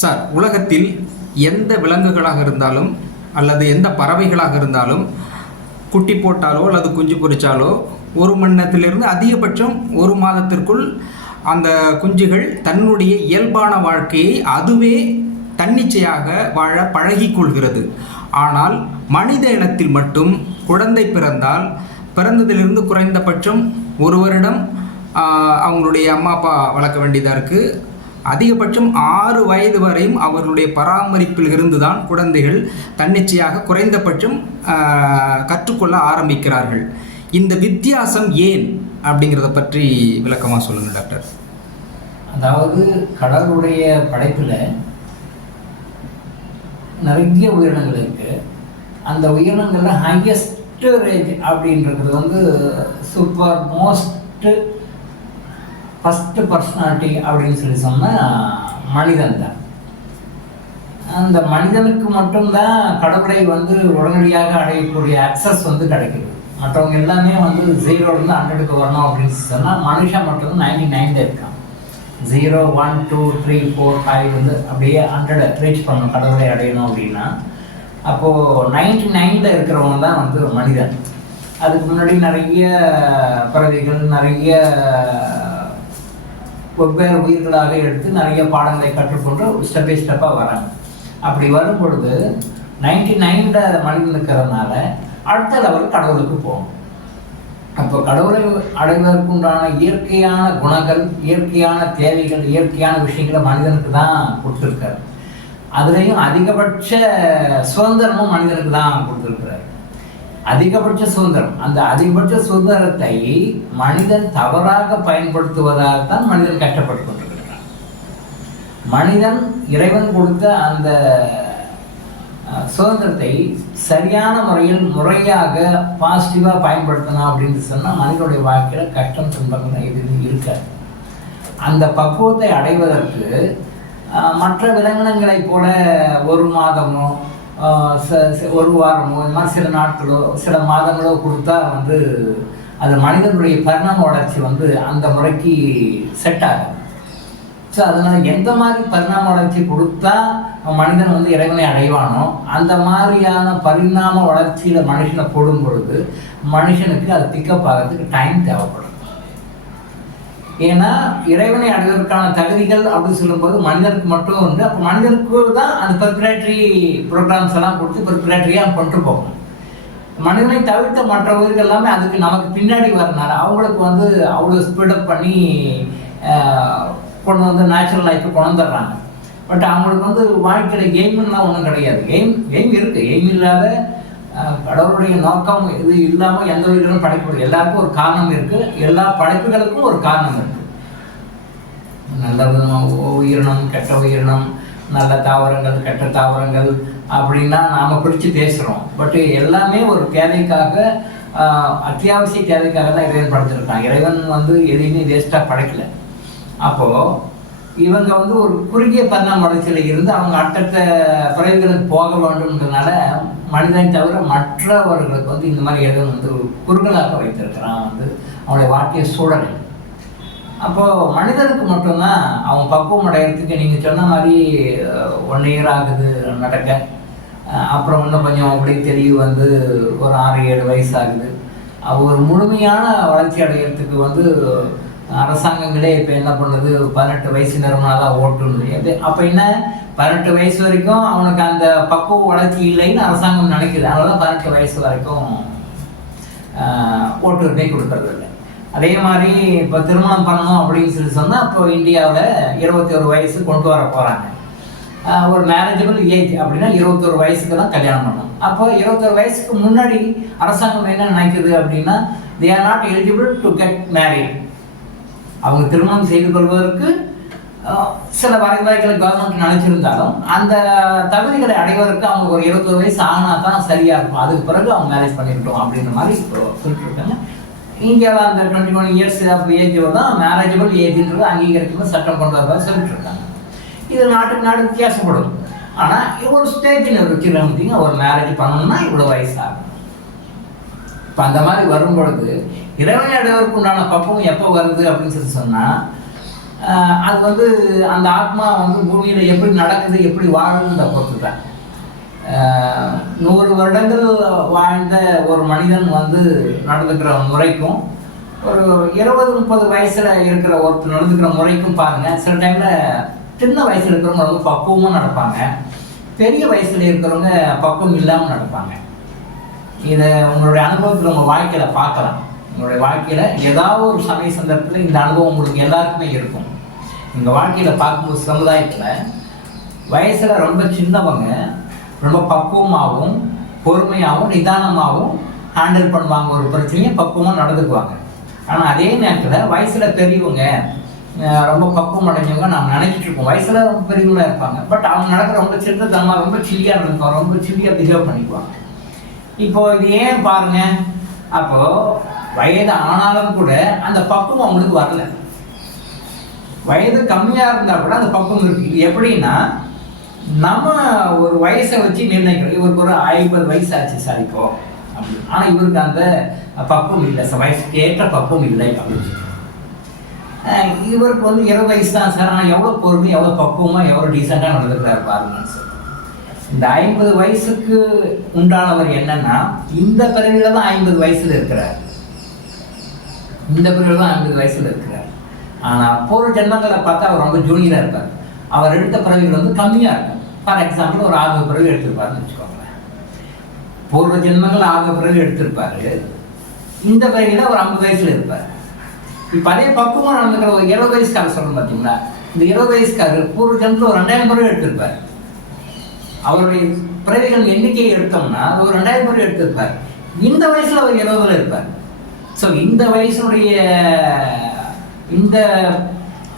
Sir உலகத்தில் எந்த விலங்குகளாக இருந்தாலும் அல்லது எந்த பறவைகளாக இருந்தாலும் குட்டி போட்டாலோ அல்லது குஞ்சு பொறிச்சாலோ ஒரு மணி நேரத்திலிருந்து அதிகபட்சம் ஒரு மாதத்திற்குள் அந்த குஞ்சுகள் தன்னுடைய இயல்பான வாழ்க்கையை அதுவே தன்னிச்சையாக வாழ பழகி கொள்கிறது. ஆனால் மனித இனத்தில் மட்டும் குழந்தை பிறந்தால் பிறந்ததிலிருந்து குறைந்தபட்சம் ஒரு வருடம் அவங்களுடைய அம்மா அப்பா வளர்க்க வேண்டியதாக இருக்குது அதிகபட்சம் ஆறு வயது வரையும் அவர்களுடைய பராமரிப்பில் இருந்துதான் குழந்தைகள் தன்னிச்சையாக குறைந்தபட்சம் கற்றுக்கொள்ள ஆரம்பிக்கிறார்கள். இந்த வித்தியாசம் ஏன் அப்படிங்கிறத பற்றி விளக்கமாக சொல்லுங்கள் டாக்டர். அதாவது கடவுளுடைய படைப்பில் நிறைய உயிரினங்கள் இருக்குது அந்த உயிரினங்களில் ஹையஸ்ட் ரேஞ்ச் அப்படின்றது வந்து சூப்பர் மோஸ்ட்டு ஃபஸ்ட்டு பர்சனாலிட்டி அப்படின்னு சொல்லி சொன்னால் மனிதன் தான். அந்த மனிதனுக்கு மட்டும்தான் கடவுளை வந்து உடனடியாக அடையக்கூடிய அக்சஸ் வந்து கிடைக்குது. மற்றவங்க எல்லாமே வந்து ஜீரோலேருந்து ஹண்ட்ரடுக்கு வரணும் அப்படின்னு சொன்னால் மனுஷன் மட்டும் நைன்டி நைனில் இருக்கான். Zero one two three four five வந்து அப்படியே ஹண்ட்ரட் ரீச் பண்ணணும் கடவுளை அடையணும் அப்படின்னா. அப்போது நைன்டி நைனில் இருக்கிறவங்க தான் வந்து மனிதன். அதுக்கு முன்னாடி நிறைய பறவைகள் நிறைய வெவ்வேறு உயிர்களாக எடுத்து நிறைய பாடங்களை கற்றுக்கொண்டு ஸ்டெப் பை ஸ்டெப்பாக வராங்க. அப்படி வரும் பொழுது நைன்டி நைனில் மனிதன் இருக்கிறதுனால அடுத்த லெவல் கடவுளுக்கு போகும் அப்போ கடவுளை அடைவதற்குண்டான இயற்கையான குணங்கள் இயற்கையான தேவைகள் இயற்கையான விஷயங்களை மனிதனுக்கு தான் கொடுத்துருக்காரு. அதுலேயும் அதிகபட்ச சுதந்திரமும் மனிதனுக்கு தான் கொடுத்துருக்கிறார். அதிகபட்ச சுதந்திரம். அந்த அதிகபட்ச சுதந்திரத்தை மனிதன் தவறாக பயன்படுத்துவதால் தான் மனிதன் கஷ்டப்பட்டு கொண்டிருக்கிறான் மனிதன் இறைவன் கொடுத்த அந்த சுதந்திரத்தை சரியான முறையில் முறையாக பாசிட்டிவாக பயன்படுத்தணும் அப்படின்னு சொன்னால் மனிதனுடைய வாழ்க்கையில் கஷ்டம் துன்பங்கள் எதுவும் இருக்காது. அந்த பக்குவத்தை அடைவதற்கு மற்ற விலங்கினங்களைப் போல ஒரு மாதமோ ஒரு வாரமோ இந்த மாதிரி சில நாட்களோ சில மாதங்களோ கொடுத்தா வந்து அது மனிதனுடைய பரிணாம வளர்ச்சி வந்து அந்த முறைக்கு செட் ஆகும் ஸோ அதனால் எந்த மாதிரி பரிணாம வளர்ச்சி கொடுத்தா மனிதன் வந்து இறைவனை அடைவானோ அந்த மாதிரியான பரிணாம வளர்ச்சியில் மனுஷனை போடும் பொழுது மனுஷனுக்கு அது பிக்கப் ஆகிறதுக்கு டைம் தேவைப்படும். ஏன்னா இறைவனை அடைவதற்கான தகுதிகள் அப்படின்னு சொல்லும்போது மனிதனுக்கு மட்டும் உண்டு. அப்போ மனிதனுக்கு தான் அந்த ப்ரிப்பரேட்டரி ப்ரோக்ராம்ஸ் எல்லாம் கொடுத்து ப்ரிப்பரேட்டரியாக கொண்டு போகணும். மனிதனை தவிர்த்த மற்ற உயிர்கள் எல்லாமே அதுக்கு நமக்கு பின்னாடி வரனால அவங்களுக்கு வந்து அவ்வளோ ஸ்பீடப் பண்ணி கொண்டு வந்து நேச்சுரல் லைஃப்பை கொண்டு வந்துடுறாங்க. பட் அவங்களுக்கு வந்து வாழ்க்கையில் எய்ம்லாம் ஒன்றும் கிடையாது. எய்ம் எய்ம் இருக்குது எய்ம் இல்லாத கடவுளுடைய நோக்கம் இது இல்லாமல் எந்த உயிரினும் படைக்கப்படுது எல்லாருக்கும் ஒரு காரணம் இருக்குது எல்லா படைப்புகளுக்கும் ஒரு காரணம் இருக்குது நல்ல விதமாக உயிரினம் கெட்ட உயிரினம் நல்ல தாவரங்கள் கெட்ட தாவரங்கள் அப்படின்னா நாம் பிடிச்சி பேசுகிறோம் பட் எல்லாமே ஒரு தேவைக்காக அத்தியாவசிய தேவைக்காக தான் இறைவன் படைச்சிருக்கான். இறைவன் வந்து எதையுமே வேஸ்ட்டாக படைக்கல. அப்போது இவங்க வந்து ஒரு குறுகிய பரிணாம வளர்ச்சியில் இருந்து அவங்க அடுத்தடுத்த பிறவிகளுக்கு போக வேண்டும்ன்றதுனால மனிதனை தவிர மற்றவர்களுக்கு வந்து இந்த மாதிரி எதுவும் வந்து குறுகலாக வைத்திருக்கிறான் வந்து அவனுடைய வாழ்க்கை சூழலை. அப்போது மனிதனுக்கு மட்டும்தான் அவன் பக்குவம் அடையிறதுக்கு நீங்கள் சொன்ன மாதிரி ஒன் இயர் ஆகுது நடக்க. அப்புறம் இன்னும் கொஞ்சம் அப்படியே தெளிவு வந்து ஒரு ஆறு ஏழு வயசு ஆகுது. ஒரு முழுமையான வளர்ச்சி அடையிறதுக்கு வந்து அரசாங்கங்களே இப்போ என்ன பண்ணுது? பதினெட்டு வயசு நிறம்னா ஓட்டுன்னு அது அப்போ என்ன? பதினெட்டு வயசு வரைக்கும் அவனுக்கு அந்த பக்குவ வளர்ச்சி இல்லைன்னு அரசாங்கம் நினைக்குது. அதனால தான் பதினெட்டு வயசு வரைக்கும் ஓட்டுரிமை கொடுக்கறது இல்லை அதே மாதிரி இப்போ திருமணம் பண்ணணும் அப்படின்னு சொல்லி சொன்னால் இப்போ இந்தியாவில் இருபத்தி ஒரு வயசு கொண்டு வர போகிறாங்க ஒரு மேரேஜபிள் ஏஜ் அப்படின்னா இருபத்தொரு வயசுக்கு தான் கல்யாணம் பண்ணணும். அப்போ இருபத்தொரு வயசுக்கு முன்னாடி அரசாங்கம் என்ன நினைக்குது அப்படின்னா they are not eligible to get married அவங்க திருமணம் செய்து கொள்வதற்கு சில வரைவாய்களை கவர்மெண்ட் நினைச்சிருந்தாலும் அந்த தகுதிகளை அடைவதற்கு அவங்க ஒரு இருபது வயசு ஆனா தான் சரியா இருக்கும் அதுக்கு பிறகு அவங்க மேரேஜ் பண்ணிக்கிட்டோம் அப்படின்ற மாதிரி சொல்லிட்டுருக்காங்க. இருக்காங்க இந்தியாவில் அந்த twenty one years of age தான் மேரேஜபிள் ஏஜ்ன்றது அங்கீகரிக்கணும் சட்டம் கொண்டு வரதாக சொல்லிட்டு இருக்காங்க இது நாட்டுக்கு நாடு வித்தியாசப்படும். ஆனால் ஒரு ஸ்டேஜில் வச்சுருக்காங்க ஒரு மேரேஜ் பண்ணணும்னா இவ்வளோ வயசாகும் இப்போ அந்த மாதிரி வரும் பொழுது இறைவன் அடைவதற்கு உண்டான பக்குவம் எப்போ வருது அப்படின்னு சொல்லி சொன்னால் அது வந்து அந்த ஆத்மா வந்து பூமியில் எப்படி நடக்குது எப்படி வாழுதுன்ற பொறுத்து தான் நூறு வருடங்கள் வாழ்ந்த ஒரு மனிதன் வந்து நடந்துக்கிற முறைக்கும் ஒரு இருபது முப்பது வயசில் இருக்கிற ஒருத்தர் நடந்துக்கிற முறைக்கும் பாருங்கள் சில டைமில் சின்ன வயசில் இருக்கிறவங்க ரொம்ப பக்குவமா நடப்பாங்க. பெரிய வயசில் இருக்கிறவங்க பக்குவம் இல்லாமல் நடப்பாங்க. இதை உங்களுடைய அனுபவத்தில் உங்கள் வாழ்க்கையில் பார்க்கலாம். உங்களுடைய வாழ்க்கையில் ஏதாவது ஒரு சமய சந்தர்ப்பத்தில் இந்த அனுபவம் உங்களுக்கு எல்லாருக்குமே இருக்கும். இந்த வாழ்க்கையில் பார்க்கும்போது சமுதாயத்தில் வயசில் ரொம்ப சின்னவங்க ரொம்ப பக்குவமாகவும் பொறுமையாகவும் நிதானமாகவும் ஹேண்டில் பண்ணுவாங்க. ஒரு பிரச்சனையை பக்குவமாக நடந்துக்குவாங்க. ஆனால் அதே நேரத்தில் வயசில் பெரியவங்க ரொம்ப பக்குவம் அடைஞ்சவங்க நம்ம நினைச்சிட்டு இருப்போம். வயசில் ரொம்ப பெரியவங்களாக இருப்பாங்க. பட் அவங்க நடக்கிற ரொம்ப சின்னத்தனமாக ரொம்ப சில்லியாக நடந்துக்குவாங்க. ரொம்ப சில்லியாக பிஹேவ் பண்ணிக்குவாங்க. இப்போ இது ஏன் பாருங்க? அப்போ வயது ஆனாலும் கூட அந்த பக்குவம் அவங்களுக்கு வரல. வயது கம்மியாக இருந்தால் கூட அந்த பக்குவம் இருக்கு. இது எப்படின்னா நம்ம ஒரு வயசை வச்சு நிர்ணயிக்கிறோம். இவருக்கு ஒரு ஐம்பது வயசு ஆச்சு சார் இப்போ. அப்படி. ஆனால் இவருக்கு அந்த பக்குவம் இல்லை சார். வயசுக்கு ஏற்ற பக்குவம் இல்லை அப்படின்னு இவருக்கு வந்து இருபது வயசு தான் சார். ஆனால் எவ்வளோ பொறுமை எவ்வளோ பக்குவமாக எவ்வளோ டீசெண்டாக நடந்துக்கிறாரு பாருங்கன்னு சொல்றோம் இந்த ஐம்பது வயசுக்கு உண்டானவர் என்னன்னா இந்த பிறவில தான் ஐம்பது வயசுல இருக்கிறார். இந்த பிறவில தான் ஐம்பது வயசில் இருக்கிறார். ஆனால் பூர்வ ஜென்மங்களை பார்த்தா அவர் ரொம்ப ஜூனியராக இருப்பார். அவர் எடுத்த பிறவிகள் வந்து கம்மியாக இருக்கும். ஃபார் எக்ஸாம்பிள் ஒரு ஆக பிறகு எடுத்திருப்பாருன்னு வச்சுக்கோங்களேன். பூர்வ ஜென்மங்கள் ஆக பிறகு எடுத்திருப்பாரு. இந்த பிறவில ஒரு ஐம்பது வயசில் இருப்பார். பழைய அதே பக்குவமா நடந்துக்கிற ஒரு இருபது வயசுக்காரர் சொல்லணும் பார்த்தீங்களா இந்த இருபது வயசுக்காரர் பூர்வ ஜென்மத்தில் ஒரு ரெண்டாயிரம் பிறகு எடுத்திருப்பார். அவருடைய பிறவிகள் எண்ணிக்கையை எடுத்தோம்னா ஒரு ரெண்டாயிரம் முறை எடுத்திருப்பார். இந்த வயசில் அவர் இருபதுல இருப்பார். ஸோ இந்த வயசுடைய இந்த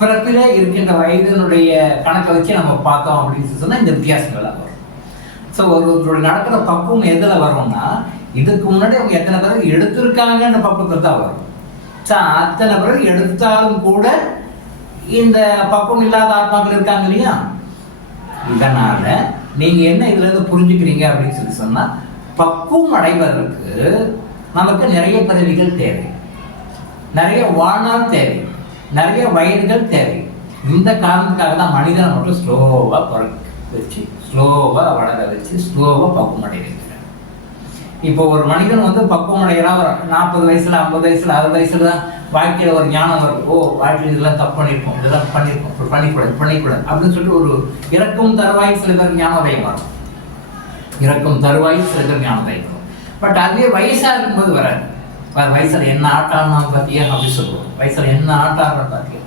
பிறப்பில் இருக்கின்ற வயதினுடைய கணக்கை வச்சு நம்ம பார்த்தோம் அப்படின்னு சொன்னால் இந்த வித்தியாசங்கள்லாம் வரும். ஸோ ஒருவருடைய நடக்கிற பக்குவம் எதில் வரும்னா இதுக்கு முன்னாடி அவங்க எத்தனை பிறகு எடுத்திருக்காங்கன்ற பக்குவத்தில் தான் வரும். ஸோ அத்தனை பிறகு எடுத்தாலும் கூட இந்த பக்குவம் இல்லாத ஆத்மாக்கள் இருக்காங்க இல்லையா? இதனால் நீங்கள் என்ன இதுலேருந்து புரிஞ்சுக்கிறீங்க அப்படின்னு சொல்லி சொன்னால் பக்குவம் அடைவதற்கு நமக்கு நிறைய பதவிகள் தேவை. நிறைய வாழ்நாள் தேவை. நிறைய வயதுகள் தேவை. இந்த காரணத்துக்காக தான் மனிதனை மட்டும் ஸ்லோவாக பிறக்க வச்சு ஸ்லோவாக வளர வச்சு ஸ்லோவாக பக்குவம் அடைய வைக்கிறார் இப்போ ஒரு மனிதன் வந்து பக்குவம் அடைகிறான் ஒரு நாற்பது வயசில் ஐம்பது வயசில் அறுபது வயசில் தான் வாழ்க்கையில் ஒரு ஞானம் இருக்கும் ஓ வாழ்க்கையில் இதெல்லாம் தப்பு பண்ணியிருக்கோம் இதெல்லாம் பண்ணியிருக்கோம் இப்படி பண்ணிக்கூடாது பண்ணிக்கூடாது அப்படின்னு சொல்லிட்டு ஒரு இறக்கும் தருவாய் சில பேர் ஞானோதயம் வரும். இறக்கும் தருவாய் சில பேர் ஞானோதயம் வரும். பட் அதுவே வயசாக இருக்கும்போது வராது. பாரு, வயசில் என்ன ஆட்டானா பார்த்தியா? அப்படி சொல்லுவோம். வயசில் என்ன ஆட்டாடுற பார்த்தியா?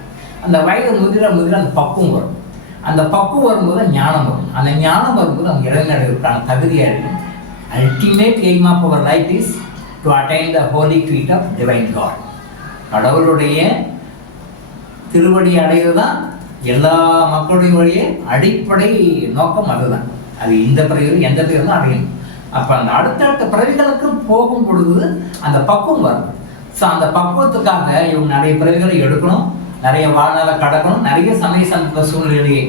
அந்த வயது முதிர முதிர அந்த பக்குவம் வரும். அந்த பக்குவம் வரும்போது ஞானம் வரும். அந்த ஞானம் வரும்போது அவங்க இளைஞர்களுக்கான தகுதியாக இருக்கும். Ultimate aim of our life is to attain the holy feet of divine God கடவுளுடைய திருவடி அடைவது தான் எல்லா மக்களுடைய அடிப்படை நோக்கம் அதுதான். அது இந்த பிறகு எந்த பிறகு தான் அடையணும் அப்போ அந்த அடுத்தடுத்த பிறவிகளுக்கும் போகும் பொழுது அந்த பக்குவம் வரும். ஸோ அந்த பக்குவத்துக்காக இவங்க நிறைய பிறவிகளை எடுக்கணும் நிறைய வாழ்நாளை கடக்கணும் நிறைய சமய சந்த சூழ்நிலையை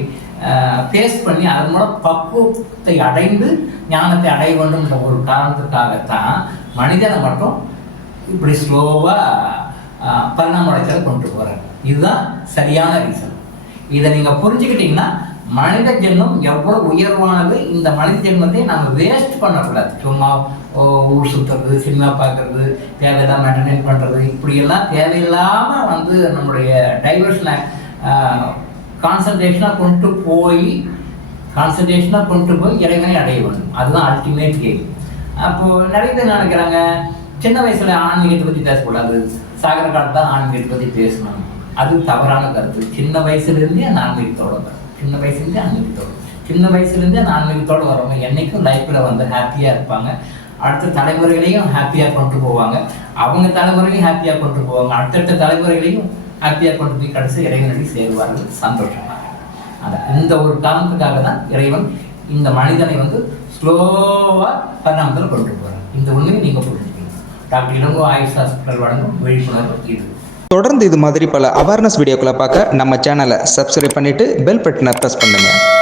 ஃபேஸ் பண்ணி அதன் மூலம் பக்குவத்தை அடைந்து ஞானத்தை அடைய வேண்டும்ன்ற ஒரு காரணத்துக்காகத்தான் மனிதனை மட்டும் இப்படி ஸ்லோவாக பரிணாமடைச்சலை கொண்டு போகிறாங்க இதுதான் சரியான ரீசன் இதை நீங்கள் புரிஞ்சுக்கிட்டீங்கன்னா மனித ஜென்மம் எவ்வளவு உயர்வானது இந்த மனித ஜென்மத்தை நம்ம வேஸ்ட் பண்ணக்கூடாது. சும்மா ஓ, ஊர் சுற்றுறது சினிமா பார்க்குறது தேவையில்லாம என்டர்டைன் பண்ணுறது இப்படியெல்லாம் தேவையில்லாமல் வந்து நம்மளுடைய டைவர்ஷனை கான்சன்ட்ரேஷனாக கொண்டு போய் கான்சன்ட்ரேஷனாக கொண்டு போய் இறைவனை அடைய வேண்டும். அதுதான் அல்டிமேட் கேம் அப்போது நிறைய பேர் நினைக்கிறாங்க சின்ன வயசில் ஆன்மீகத்தை பற்றி பேசக்கூடாது. சாகர காலத்தான் ஆன்மீகத்தை பற்றி பேசணும். அது தவறான கருத்து. சின்ன வயசுலேருந்தே அந்த ஆன்மீகத்தோட கருத்து சின்ன வயசுலேருந்தே ஆன்மீகத்தோட சின்ன வயசுலேருந்தே அந்த ஆன்மீகத்தோட வரவங்க என்றைக்கும் லைஃப்பில் வந்து ஹாப்பியாக இருப்பாங்க. அடுத்த தலைமுறைகளையும் ஹாப்பியாக கொண்டு போவாங்க. அவங்க தலைமுறையும் ஹாப்பியாக கொண்டு போவாங்க. அடுத்தடுத்த தலைமுறைகளையும் ஹாப்பியாக கொண்டு போய் கடைசி இறைவனடி சேருவார்கள் சந்தோஷமாக. அந்த இந்த ஒரு காரணத்துக்காக தான் இறைவன் இந்த மனிதனை வந்து ஸ்லோவாக பரிணாமத்தில் கொண்டு போகிறார் இந்த உண்மையை நீங்கள் புரிஞ்சுக்கணும். டாக்டர் இளங்கோ ஆயுஷ் ஹாஸ்பிட்டல் வழங்கும் விழிப்புணர்வு இது. தொடர்ந்து இது மாதிரி பல அவேர்னஸ் வீடியோக்களை பார்க்க நம்ம சேனலை சப்ஸ்கிரைப் பண்ணிட்டு பெல் பட்டனை ப்ரெஸ் பண்ணுங்க.